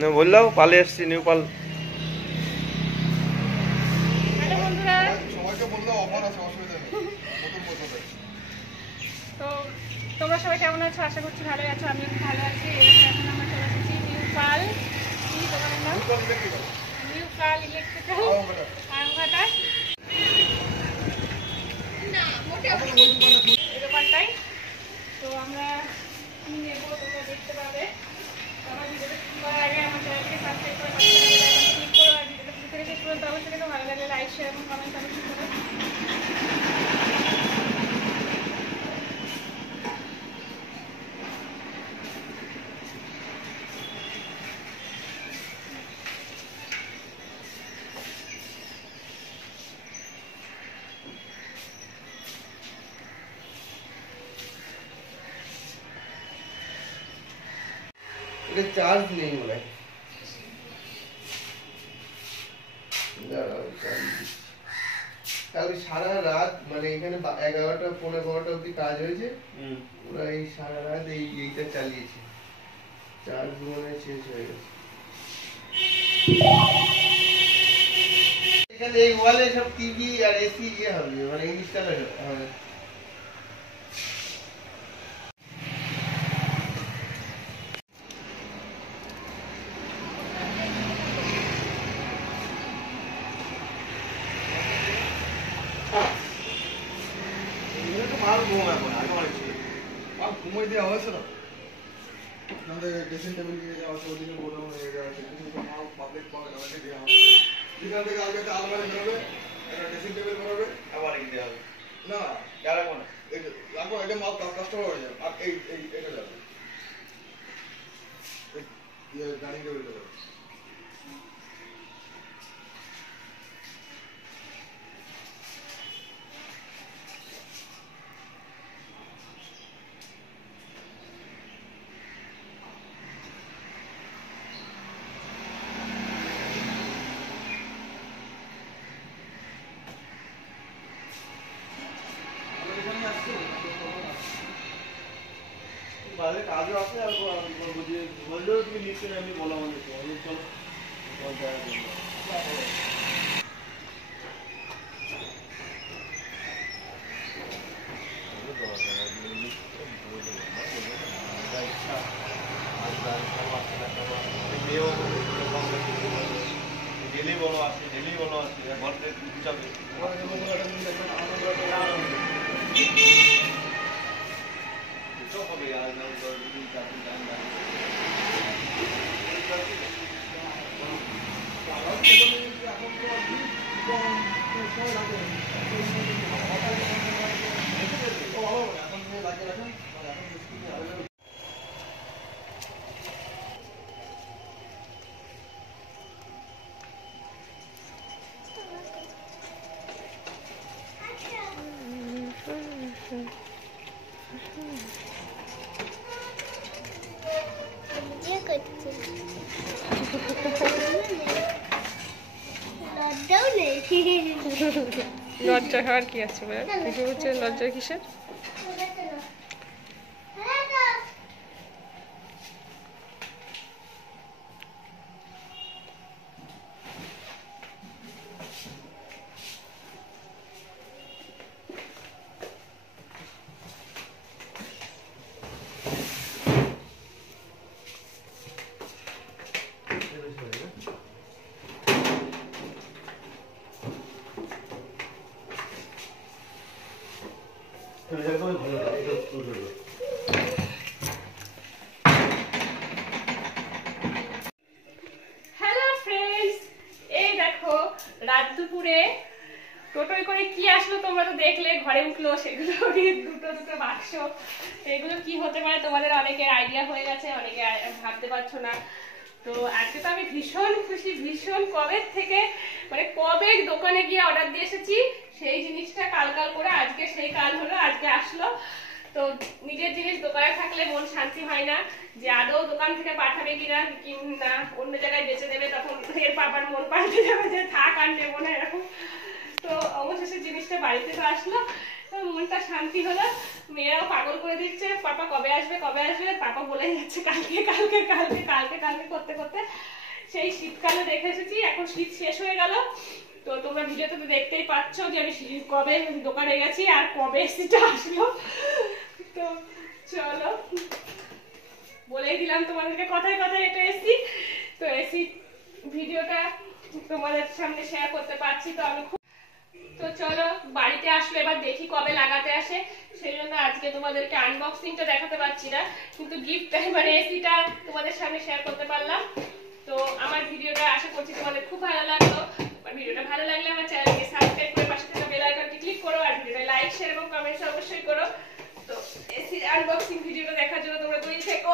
না বললাম পালে এসছি নিউ পাল। হ্যালো বন্ধুরা, সবাইকে বললাম অফার আছে, অসুবিধা নেই। তো তোমরা সবাই কেমন আছো? আশা করছি ভালোই আছো, আমিও ভালো আছি। এখন আমরা চলে এসেছি নিউ পাল, কি দোকানের নাম? নিউ পাল ইলেকট্রিক্যাল আরামঘাটা। এই দোকানটাই তো আমরা কি নেবো তোমরা দেখতে পাবে। আমার ভিডিওটা শুরু করার আগে আমার চ্যানেলকে সাবস্ক্রাইব করে পাশে থাকা বেল আইকনটি ক্লিক করো, আর ভিডিওটা শুরু থেকে শেষ পর্যন্ত অবশ্যই কিন্তু ভালো লাগলে লাইক, শেয়ার এবং কমেন্ট অবশ্যই করো। এটা চার্জ নেই মনে হয়। কালকে সারা রাত মানে এখানে 11টা পৌনে 12টা অব্দি কাজ হয়েছে। ওরা এই সারা রাত এইটা চালিয়েছে, চার্জ মনে হয় শেষ হয়ে গেছে। এখানে এই ওয়ালে সব টিভি আর এসি হবে, মানে ইনস্টল হবে। ঘুমাই দেওয়া হয়েছে না, ড্রেসিং টেবিল নিয়ে যাওয়া হচ্ছে, ওদিকে গোডাউন হয়ে যাওয়া হচ্ছে, কিছু তো মাল পাবলিক পাবে আমাকে দেওয়া হচ্ছে। যেখান থেকে আগে একটা আলমারি বেরোবে, একটা ড্রেসিং টেবিল বেরোবে, আবার এই দেওয়া হবে না যারা কোন রাখো, এটা মাল কাস্টমার হয়ে যাবে। আর এই এটা যাবে ডাইনিং টেবিলটা যাবে। কাজও আছে আর বললেও তুমি লিখতে আমি বলা মানে চলো ডেলি বলো আসছে, ডেলি বলো আসছে, ঘর থেকে গুছাবে। লজ্জা হওয়ার কি আছে? কিছু হচ্ছে লজ্জা কিসের? হ্যালো ফ্রেন্ডস, এই দেখো রাত দুপুরে টোটোয় করে কি আসলো তোমরা তো দেখলে, ঘরে উঠলো সেগুলো দুটো দুটো বাক্স। এগুলো কি হতে পারে তোমাদের অনেকের আইডিয়া হয়ে গেছে, অনেকে ভাবতে পারছো না। তো আজকে তো আমি ভীষণ খুশি, ভীষণ কবে থেকে মানে কবে দোকানে গিয়ে অর্ডার দিয়ে এসেছি সেই জিনিসটা কাল করে আজকে সেই কাল হলো, আজকে আসলো। তো নিজের জিনিস দোকানে থাকলে মন শান্তি হয় না যে আদৌ দোকান থেকে পাঠাবে কিনা, না অন্য জায়গায় বেচে দেবে, তখন এর বাবার মন পাল্টে যাবে যে থাক আর নেবো না এরকম। তো অবশেষে জিনিসটা বাড়িতে তো আসলো। তো মনটা শান্তি হলো। মেয়েরাও পাগল করে দিচ্ছে, পাপা কবে আসবে কবে আসবে, পাপা বলে যাচ্ছে কালকে কালকে কালকে কালকে কালকে করতে করতে সেই শীতকালে দেখে এসেছি। এখন শীত শেষ হয়ে গেল, তো তোমরা ভিডিওতে তো দেখতেই পাচ্ছ যে আমি কবে দোকানে গেছি আর কবে এসিটা আসলো। তো চলো বলেই দিলাম তোমাদেরকে কথায় কথায় এটা এসি, তো এসি ভিডিওটা তোমাদের সামনে শেয়ার করতে পারছি। তো আমি খুব, তো চলো বাড়িতে আসলে এবার দেখি কবে লাগাতে আসে, সেই জন্য আজকে তোমাদেরকে আনবক্সিংটা দেখাতে পারছি না, কিন্তু গিফট মানে এসিটা তোমাদের সামনে শেয়ার করতে পারলাম। তো আমার ভিডিওটা আশা করছি তোমাদের খুব ভালো লাগলো। আর ভিডিওটা ভালো লাগলে আমার চ্যানেলকে সাবস্ক্রাইব করে পাশে থাকা বেল আইকনটি ক্লিক করো, আর ভিডিওটা লাইক শেয়ার এবং কমেন্টস অবশ্যই করো। তো এসি আনবক্সিং ভিডিওটা দেখার জন্য তোমরা তৈরি থেকো।